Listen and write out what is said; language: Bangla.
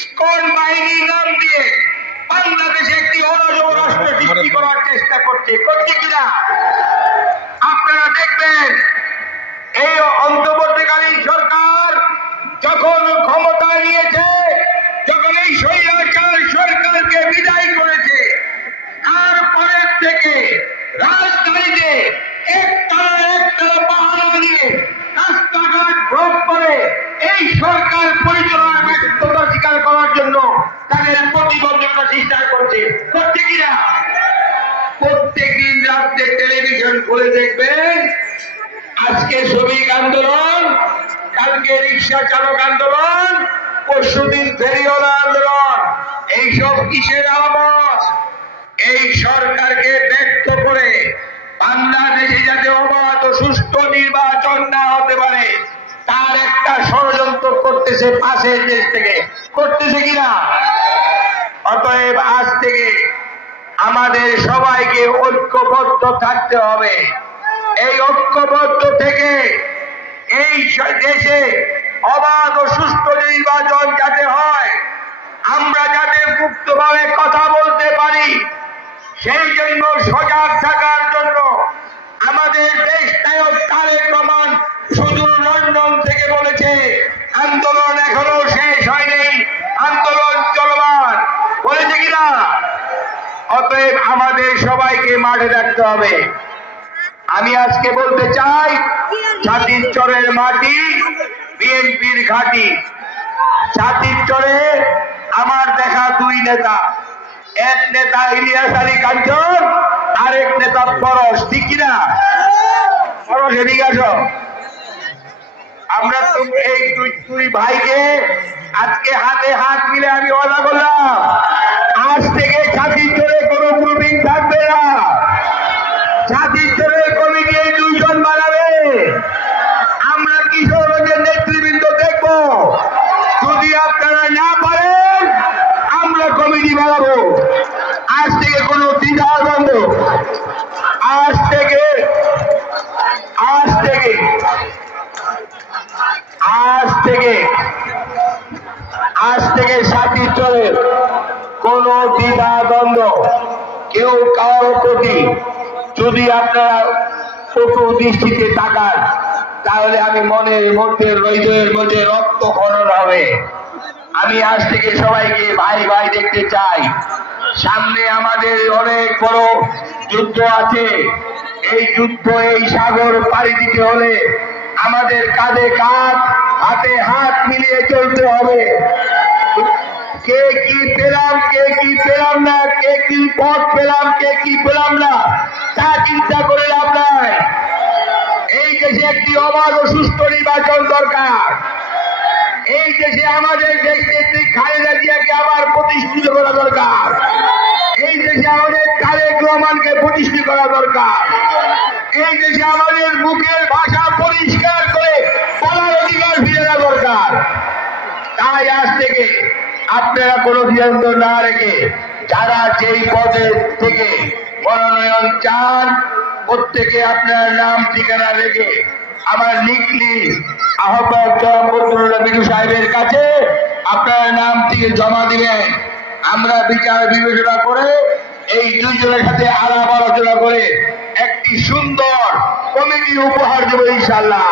ইসকন বাহিনীর নাম দিয়ে বাংলাদেশে একটি অরাজক রাষ্ট্র সৃষ্টি করার চেষ্টা করছে কিনা আপনারা দেখবেন। এই অন্তর্বর্তীকালীন সরকার যখন ক্ষমতায় নিয়েছে, যখন এই স্বৈরাচার সরকারকে বিদায় করেছে, তারপরের থেকে রাজধানীতে একটা বাহানা নিয়ে রাস্তাঘাট ব্লক করে এই সরকার পরিচালনার ব্যর্থতা স্বীকার করার জন্য তাদের প্রতিবন্ধকতা সৃষ্টি করছে কিনা। প্রত্যেকদিন রাত্রে টেলিভিশন খুলে দেখবেন, আজকে শ্রমিক আন্দোলন, কালকে রিক্সা চালক আন্দোলন, পরশুদিন ফেরিওয়ালা আন্দোলন। এইসব কিসের আলামত? এই সরকারকে ব্যর্থ করে বাংলাদেশে যাতে অবাধ ও সুষ্ঠু নির্বাচন না হতে পারে তার একটা ষড়যন্ত্র করতেছে পাশের দেশ থেকে, করতেছে কিনা। অতএব আজ থেকে আমাদের সবাইকে ঐক্যবদ্ধ থাকতে হবে। এই ঐক্যবদ্ধ থেকে এই দেশে অবাধ ও সুষ্ঠু নির্বাচন যাতে হয়, আমরা যাতে মুক্তভাবে কথা বলতে পারি, সেই জন্য সজাগ থাকার জন্য আমাদের দেশ নায়ক তারেক রহমান সুদূর লন্ডন থেকে বলেছে, আন্দোলন এখনো শেষ হয়নি, আন্দোলন চলমান, বলেছে কিনা। অতএব আমাদের সবাইকে মাঠে থাকতে হবে। আমি আজকে বলতে চাই, ছাতিরচরের মাটি বিএনপির ঘাঁটি। ছাতিরচরে আমার দেখা দুই নেতা, এক নেতা ইলিয়াস আলী কাঞ্চন, আরেক নেতা পরশ, ঠিক কিনা। পরশ এদিকে আসো। আমরা এই দুই ভাইকে আজকে হাতে হাত মিলে আমি ওয়াদা করলাম, আজ থেকে ছাতিরচরে কোনো গ্রুপিং থাকবে না। ছাতিরচরের কমিটি এই দুইজন বানাবে। আমরা কিশোরগঞ্জের নেতৃবৃন্দ দেখব, যদি আপনারা না পারেন আমরা কমিটি বানাবো। আজ থেকে কোনো দ্বিধা বন্ধ। আজ থেকে ছাতিরচরে কোনো দ্বিধা দ্বন্দ্ব, কেউ কারোর প্রতি যদি আপনারা কটু দৃষ্টিতে তাকান, তাহলে আমি মনের মধ্যে হৃদয়ের মধ্যে রক্তক্ষরণ হবে। আমি আজ থেকে সবাইকে ভাই ভাই দেখতে চাই। সামনে আমাদের অনেক বড় যুদ্ধ আছে। এই যুদ্ধ, এই সাগর পাড়ি দিতে হলে আমাদের কাঁধে কাঁধ, হাতে হাত মিলিয়ে চলতে হবে। কে কি পেলাম, কে কি পেলাম না, কে কি পথ পেলাম, কে কি পেলাম না, তা চিন্তা করে লাভ নাই। এই দেশে একটি অবাধ ও সুষ্ঠু নির্বাচন দরকার। এই দেশে আমাদের দেশ নেত্রী খালেদা জিয়াকে আবার প্রতিষ্ঠিত করা দরকার। এই দেশে আমাদের তারেক রহমানকে প্রতিষ্ঠিত করা দরকার। এই দেশে আমাদের মুখের ভাষা পরিষ্কার করে বলার অধিকার ফিরে দেওয়া দরকার। তাই আজ থেকে আপনারা কোনো সিদ্ধান্ত না রেখে যারা যেই পদে থেকে মনোনয়ন চান, প্রত্যেকে আপনার নাম ঠিকানা রেখে আমার লিখলি আহ্বায়ক বদরুল্লাহ বিদু সাহেবের কাছে আপনার নাম থেকে জমা দিবেন। আমরা বিচার বিবেচনা করে এই দুইজনের সাথে আলাপ আলোচনা করে একটি সুন্দর কমিটি উপহার দেব ইনশাআল্লাহ।